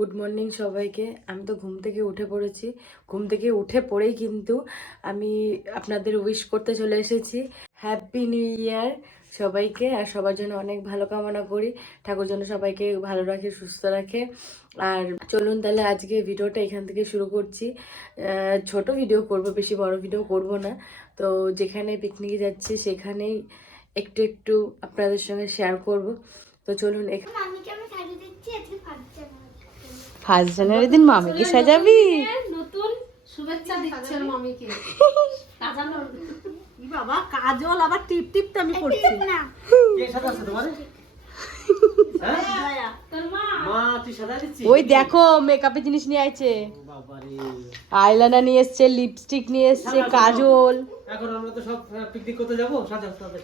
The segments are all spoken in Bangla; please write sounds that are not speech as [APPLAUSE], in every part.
গুড মর্নিং সবাইকে। আমি তো ঘুম থেকে উঠে পড়েছি। ঘুম থেকে উঠে পড়েই কিন্তু আমি আপনাদের উইশ করতে চলে এসেছি। হ্যাপি নিউ ইয়ার সবাইকে, আর সবার জন্য অনেক ভালো কামনা করি। ঠাকুর যেন সবাইকে ভালো রাখে, সুস্থ রাখে। আর চলুন তাহলে আজকে ভিডিওটা এখান থেকে শুরু করছি। ছোট ভিডিও করব, বেশি বড় ভিডিও করব না। তো যেখানে পিকনিকে যাচ্ছি সেখানেই একটু একটু আপনাদের সঙ্গে শেয়ার করব। তো চলুন এখানে মামিকে আমি সাজিয়ে দিচ্ছি আজকে ফার্স্ট জানুয়ারি ফার্স্ট জানুয়ারি দিন মামিকে সাজাবি। নতুন শুভেচ্ছা দিচ্ছেন মামিকে। [LAUGHS] বাবা কাজল আবার টিপ টিপ তো আমি করছি। না। কে সাজাচ্ছে তোমারে? হ্যাঁ? ওই দেখো মেকআপের জিনিস নিয়ে আইছে। আইলাইনার নিয়ে এসছে লিপস্টিক নিয়ে এসছে কাজল। এখন আমরা তো সব পিকনিক করতে যাব? সাজা তাদের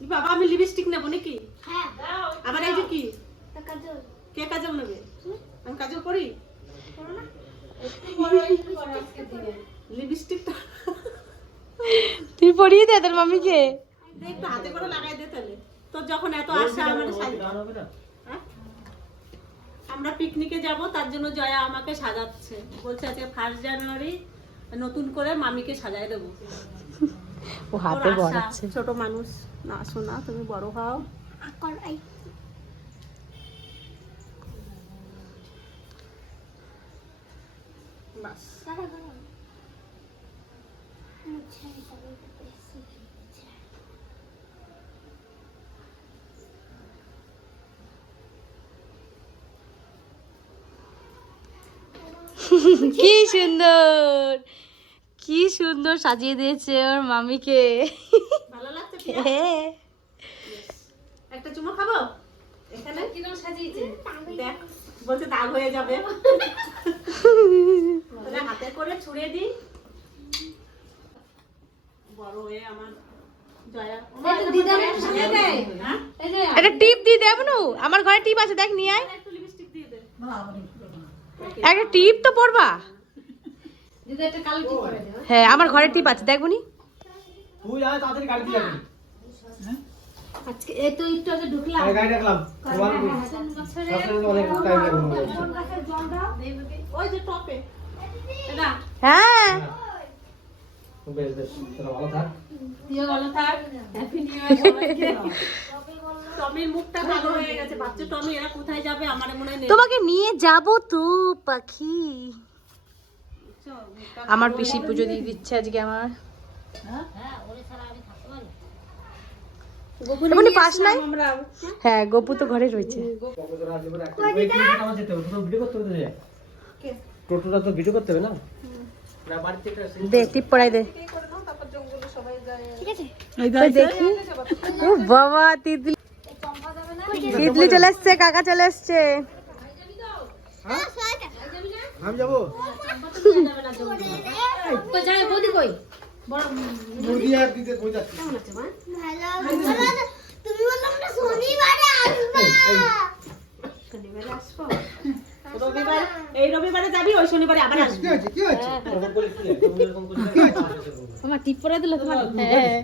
ই বাবা আমি লিপস্টিক নেব নাকি? হ্যাঁ। আবার এই যে কি? কাজল। কে কাজল নেবে? আমি কাজল করি? [LAUGHS] লিপস্টিকটা। তুই পরিয়ে দে তোর মামিকে। একটু হাতে করে লাগাই দে তাহলে। তোর যখন এত আশা আমার হ্যাঁ? আমরা পিকনিকে যাব তার জন্য জয়া আমাকে সাজাচ্ছে। বলছে আজকে ফার্স্ট জানুয়ারি নতুন করে মামিকে সাজাই দেবো। ও হাতে বড়াচ্ছে। ছোট মানুষ। না শোনা তুমি বড় হও কর এই বাস দাদা করো মুছে [LAUGHS] কি সুন্দর! কি সুন্দর সাজিয়ে দিয়েছে ওর মামিকে। ভালো লাগছে হ্যাঁ। একটা চুমো খাব? এখানে? কিরম সাজিয়েছে? দেখ। বলছে দাগ হয়ে যাবে। হাতে করে ছুঁড়ে দিই। বড় হয়ে আমার একটু হ্যাঁ? একটা টিপ দিয়ে দেব নু আমার ঘরে টিপ আছে দেখ নিয়ে আয়। একটু লিপস্টিক দিয়ে দে। একটা টিপ তো পরবা। দিদা একটা কালো টিপ করে দেও হ্যাঁ আমার ঘরে টিপ আছে দেখব তুই আয় তাড়াতাড়ি গাড়ি দিয়ে আজকে এই তো একটু আগে ঢুকলাম। গাড়ি রাখলাম। তোমার বছরে সবসময় অনেক টাইম লাগবে হয়। ওই যে টপে। হ্যাঁ। হয়ে। মনে তোমাকে নিয়ে যাব তো পাখি। আমার পিসি পুজো দিয়ে দিচ্ছে আজকে আমার। এমনি পাস নাই? হ্যাঁ গপু তো ঘরে রয়েছে। টোটোটা তো ভিডিও করতে হবে না? দে টিপ পড়াই দে। ঠিক আছে। ওই দেখি। ও বাবা তিতলি। তিতলি চলে এসছে কাকা চলে এসছে। আমি যাব। এই রবিবারে যাবি ওই শনিবারে আবার আসবি। কি টিপ পরে দিল তোমার? হ্যাঁ।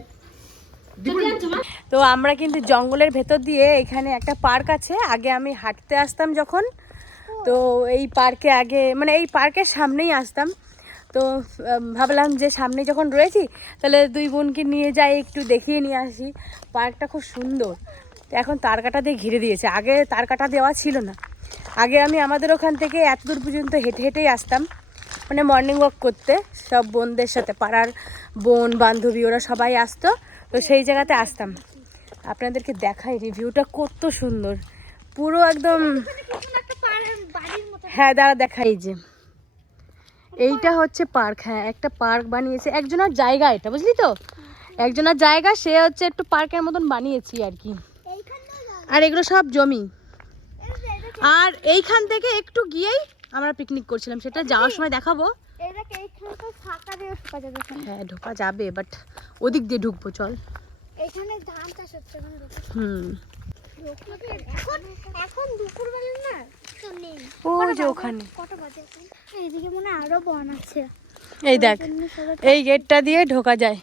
তো আমরা কিন্তু জঙ্গলের ভেতর দিয়ে এখানে একটা পার্ক আছে। আগে আমি হাঁটতে আসতাম যখন। তো এই পার্কে আগে মানে এই পার্কের সামনেই আসতাম। তো ভাবলাম যে সামনে যখন রয়েছি তাহলে দুই বোনকে নিয়ে যাই একটু দেখিয়ে নিয়ে আসি। পার্কটা খুব সুন্দর। এখন তার কাটা দিয়ে ঘিরে দিয়েছে। আগে তার কাটা দেওয়া ছিল না। আগে আমি আমাদের ওখান থেকে এত দূর পর্যন্ত হেঁটে হেঁটেই আসতাম মানে মর্নিং ওয়াক করতে। সব বোনদের সাথে পাড়ার বোন বান্ধবী ওরা সবাই আসতো। তো সেই জায়গাতে আসতাম। আপনাদেরকে দেখাই রিভিউটা কত সুন্দর। পুরো একদম হ্যাঁ দাঁড়া দেখাই যে। এইটা হচ্ছে পার্ক হ্যাঁ একটা পার্ক বানিয়েছে। একজনের জায়গা এটা, বুঝলি তো? একজনের জায়গা, সে হচ্ছে একটু পার্কের মতন বানিয়েছি আর কি। আর এগুলো সব জমি। আর এইখান থেকে একটু গিয়েই আমরা পিকনিক করছিলাম, সেটা যাওয়ার সময় দেখাবো। হ্যাঁ ঢোকা যাবে বাট ওদিক দিয়ে ঢুকবো, চল। হুম। এখন এখন দুপুর না? কেউ ও যে ওখানে। এইদিকে মনে আরও বন আছে। এই দেখ এই গেটটা দিয়ে ঢোকা যায়।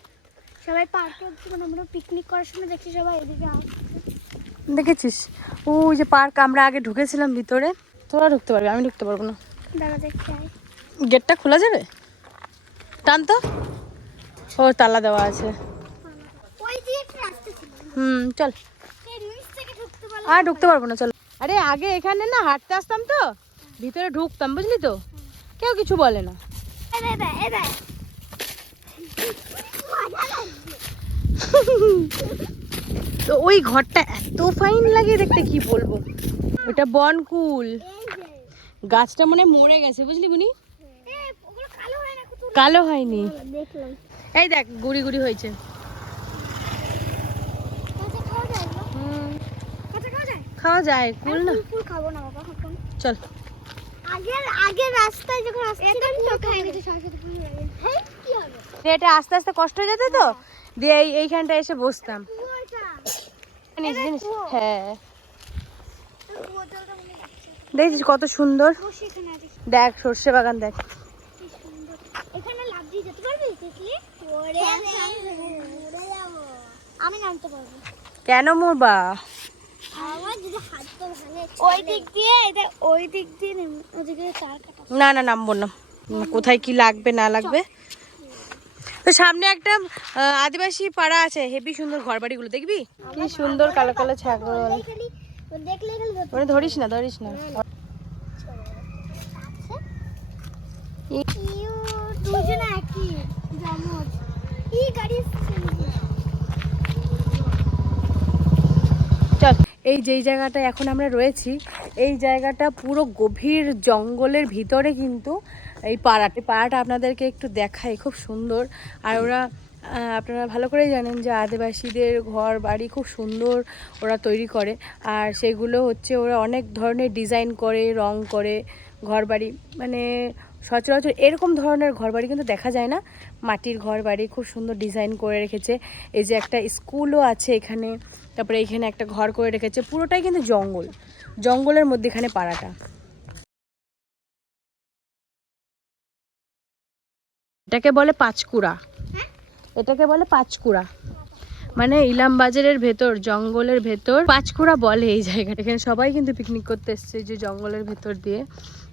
সবাই পার্কে মানে আমরা পিকনিক করার সময় দেখছি সবাই এদিকে দেখেছিস? ওই যে পার্ক আমরা আগে ঢুকেছিলাম ভিতরে। তোরা ঢুকতে পারবি আমি ঢুকতে পারব না। দাঁড়া দেখতে গেটটা খোলা যাবে? টান তো। ও তালা দেওয়া আছে। ওই হুম চল। আর ঢুকতে পারব না চল। আরে আগে এখানে না হাঁটতে আসতাম তো ভিতরে ঢুকতাম বুঝলি তো? কেউ কিছু বলে না। তো ওই ঘরটা এত ফাইন লাগে দেখতে কি বলব? ওটা বনকুল। গাছটা মনে মরে গেছে বুঝলি বুনি? হয় কালো হয়নি। এই দেখ গুড়ি গুড়ি হয়েছে কাঁচা খাওয়া যায় এগুলো? হুম, কাঁচা খাওয়া যায় কুল না? ফুল খাব না বাবা এখন। চল। আগের আগের রাস্তায় যখন আসছিলাম তো খাই গেছে সরস্বতী পুজো হ্যাঁ কি হবে? এটা আস্তে আস্তে কষ্ট হয়ে যেত তো? দিয়ে এই এইখানটা এসে বসতাম। হ্যাঁ। দেখছিস কত সুন্দর? দেখ সর্ষে বাগান দেখ। কি সুন্দর। এখানে লাভ দিয়ে যেতে পারবি? দেখলি? ওরে যাব। আমি নামতে পারব। কেন তো ভাঙে ওই দিক দিয়ে এটা ওই দিক দিয়ে ওদিকে তার কাটা। না না নামবো না। কোথায় কি লাগবে না লাগবে? তো সামনে একটা আদিবাসী পাড়া আছে হেভি সুন্দর ঘর বাড়িগুলো দেখবি? কি সুন্দর কালো কালো ছাগল। ওরে ধরিস না ধরিস না। ইউ দুজন একই গাড়ি এসছে। চল এই যেই জায়গাটা এখন আমরা রয়েছি, এই জায়গাটা পুরো গভীর জঙ্গলের ভিতরে কিন্তু এই পাড়াটা। পাড়াটা আপনাদেরকে একটু দেখাই, খুব সুন্দর। আর ওরা আপনারা ভালো করেই জানেন যে আদিবাসীদের ঘর, বাড়ি খুব সুন্দর ওরা তৈরি করে। আর সেগুলো হচ্ছে ওরা অনেক ধরনের ডিজাইন করে, রং করে ঘর বাড়ি মানে সচরাচর এরকম ধরনের ঘর বাড়ি কিন্তু দেখা যায় না। মাটির ঘর বাড়ি খুব সুন্দর ডিজাইন করে রেখেছে। এই যে একটা স্কুলও আছে এখানে, তারপরে এখানে একটা ঘর করে রেখেছে। পুরোটাই কিন্তু জঙ্গল, জঙ্গলের মধ্যে এখানে পাড়াটা। এটাকে বলে পাঁচকুড়া। এটাকে বলে পাঁচকুড়া। মানে ইলাম বাজারের ভেতর, জঙ্গলের ভেতর। পাঁচকুড়া বলে এই জায়গাটা। এখানে সবাই কিন্তু পিকনিক করতে এসছে যে জঙ্গলের ভেতর দিয়ে।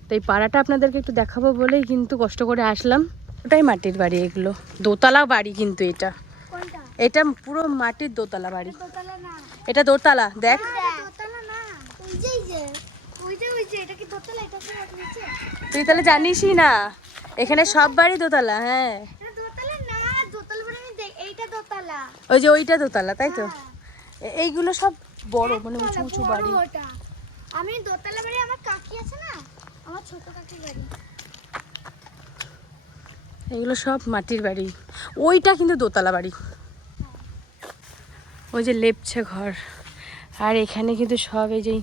তো এই পাড়াটা আপনাদেরকে একটু দেখাবো বলেই কিন্তু কষ্ট করে আসলাম। ওটাই মাটির বাড়ি এগুলো। দোতলা বাড়ি কিন্তু এটা। এটা পুরো মাটির দোতলা বাড়ি। এটা দোতলা দেখ। তুই তাহলে জানিসই না। এখানে সব বাড়ি দোতলা হ্যাঁ। মানে ওই যে ওইটা দোতলা তাই তো? এইগুলো সব বড় মানে উঁচু উঁচু বাড়ি আমি দোতলা বাড়ি আমার কাকি আছে না? আমার ছোট কাকির বাড়ি। এগুলো সব মাটির বাড়ি। ওইটা কিন্তু দোতলা বাড়ি। ওই যে লেপছে ঘর। আর এখানে কিন্তু সব এই যে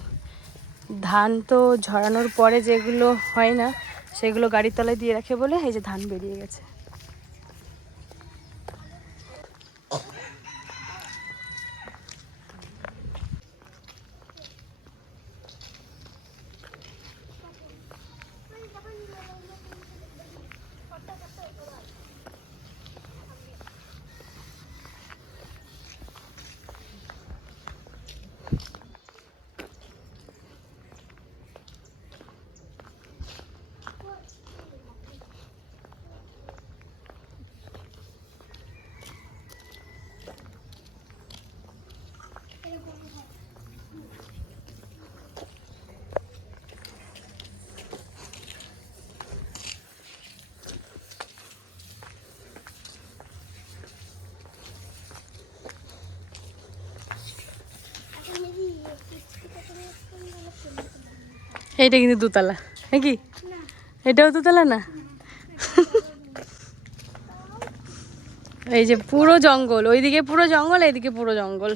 ধান তো ঝরানোর পরে যেগুলো হয় না, সেগুলো গাড়ির তলায় দিয়ে রাখে বলে এই যে ধান বেরিয়ে গেছে। এইটা কিন্তু দোতলা। নাকি? এটাও দোতলা না? এই যে পুরো জঙ্গল, ওইদিকে পুরো জঙ্গল, এইদিকে পুরো জঙ্গল।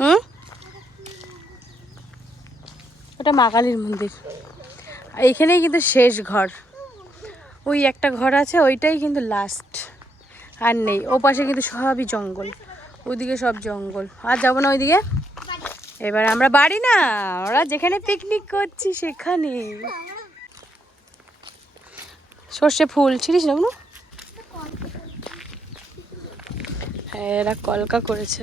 হুম? ওটা মা কালীর মন্দির। এইখানেই কিন্তু শেষ ঘর। ওই একটা ঘর আছে, ওইটাই কিন্তু লাস্ট আর নেই। ও পাশে কিন্তু সবই জঙ্গল। ওইদিকে সব জঙ্গল। আর যাব না ওইদিকে? এবার আমরা বাড়ি না, ওরা যেখানে পিকনিক করছি সেখানে। সর্ষে ফুল, ছিলিস না হ্যাঁ এরা কলকা করেছে।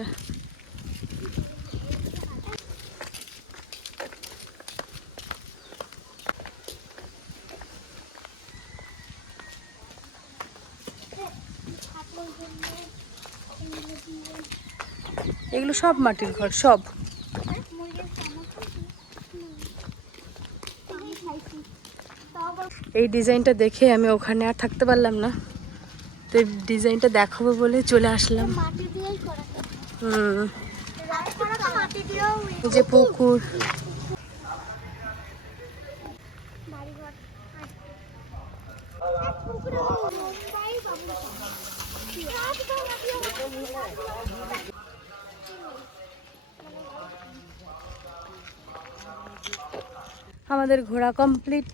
এগুলো সব মাটির ঘর, সব। এই ডিজাইনটা দেখে আমি ওখানে আর থাকতে পারলাম না। তো ডিজাইনটা দেখাবো বলে চলে আসলাম। যে পুকুর। আমাদের ঘোরা কমপ্লিট।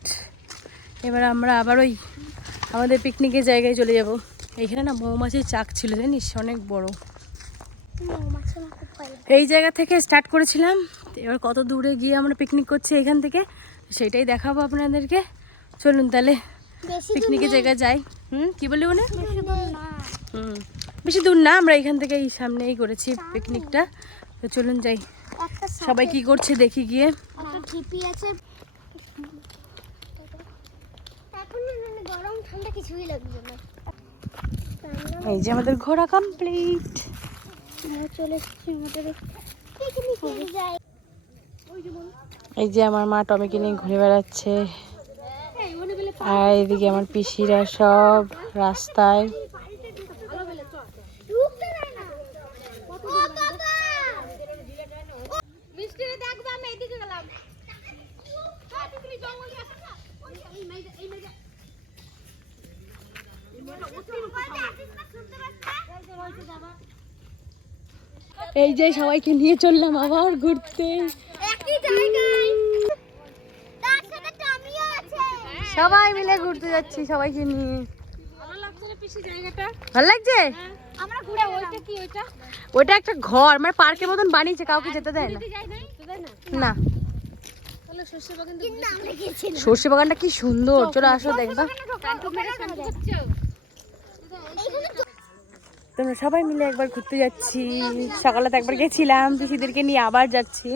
এবার আমরা আবার ওই আমাদের পিকনিকের জায়গায় চলে যাব। এখানে না মৌমাছির চাক ছিল জানিস? অনেক বড়। এই জায়গা থেকে স্টার্ট করেছিলাম। এবার কত দূরে গিয়ে আমরা পিকনিক করছি এখান থেকে সেটাই দেখাবো আপনাদেরকে। চলুন তাহলে পিকনিকের জায়গায় যাই। হুম? কি বলি মনে? বেশি দূর না হুম। বেশি দূর না আমরা এখান থেকে এই সামনেই করেছি পিকনিকটা তো চলুন যাই। সবাই কি করছে দেখি গিয়ে। আছে। গরম ঠান্ডা কিছুই লাগবে না। এই যে আমাদের ঘোরা কমপ্লিট চলে এসেছি আমাদের এই যে আমার মা টমেকে নিয়ে ঘুরে বেড়াচ্ছে। আর এদিকে আমার পিসিরা সব রাস্তায় ঢুকতে দেয় না ও বাবা মিষ্টিরে দেখবে আমি এদিকে গেলাম হ্যাঁ তুমি জঙ্গলে আসো না ওই এই মেয়ে এই মেয়ে এই যে সবাইকে নিয়ে চললাম আবার ঘুরতে। একই জায়গায়। তার সাথে টমিও আছে। সবাই মিলে ঘুরতে যাচ্ছি সবাইকে নিয়ে। ভালো লাগছে ওইটা ওটা একটা ঘর মানে পার্কের মতন বানিয়েছে কাউকে যেতে দেয় না। সর্ষে বাগানটা কি সুন্দর চলো আসো দেখবা। তোমরা সবাই মিলে একবার ঘুরতে যাচ্ছি। সকালে তো একবার গেছিলাম পিসিদেরকে নিয়ে আবার যাচ্ছি।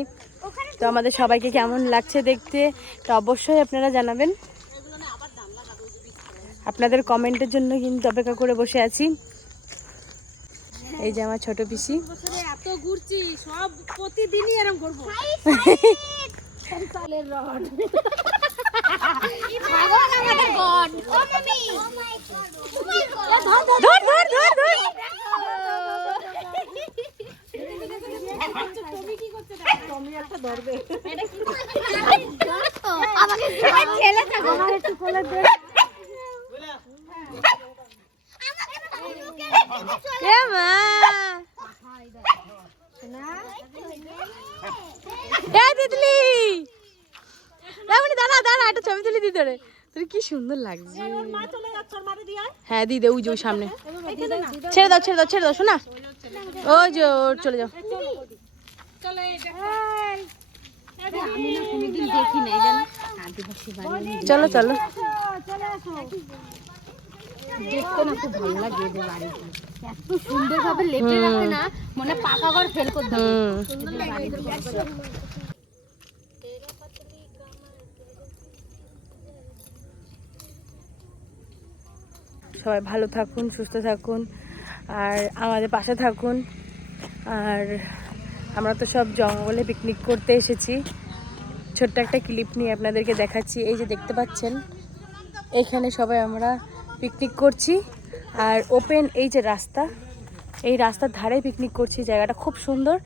তো আমাদের সবাইকে কেমন লাগছে দেখতে তো অবশ্যই আপনারা জানাবেন। আপনাদের কমেন্টের জন্য কিন্তু অপেক্ষা করে বসে আছি। এই যে আমার ছোট পিসি। এত ঘুরছি সব প্রতিদিনই এরকম করব ভগবান আমাদের গড ও মামি ও মাই গড ধর ধর ধর ধর আমাকে ছেলে থাকো আমার একটু কোলে দে এ মা এ দিদলি রামনি দাঁড়া দাঁড়া একটা ছবি তুলি দি তোরে তোর কি সুন্দর লাগছে। হ্যাঁ দি দে ওই যে ওই সামনে। ছেড়ে দাও ছেড়ে দাও ছেড়ে দাও শোনা। ওই যে ওর চলে যাও। চলো চলো দেখতে না খুব ভালো লাগে এদের বাড়িতে। এত সুন্দর ভাবে লেপে রাখে না মনে পাকা ঘর ফেল করতে হবে হুম এদের বাড়িতে। সবাই ভালো থাকুন, সুস্থ থাকুন, আর আমাদের পাশে থাকুন। আর আমরা তো সব জঙ্গলে পিকনিক করতে এসেছি। ছোট্ট একটা ক্লিপ নিয়ে আপনাদেরকে দেখাচ্ছি। এই যে দেখতে পাচ্ছেন, এখানে সবাই আমরা পিকনিক করছি। আর ওপেন এই যে রাস্তা, এই রাস্তার ধারে পিকনিক করছি। জায়গাটা খুব সুন্দর।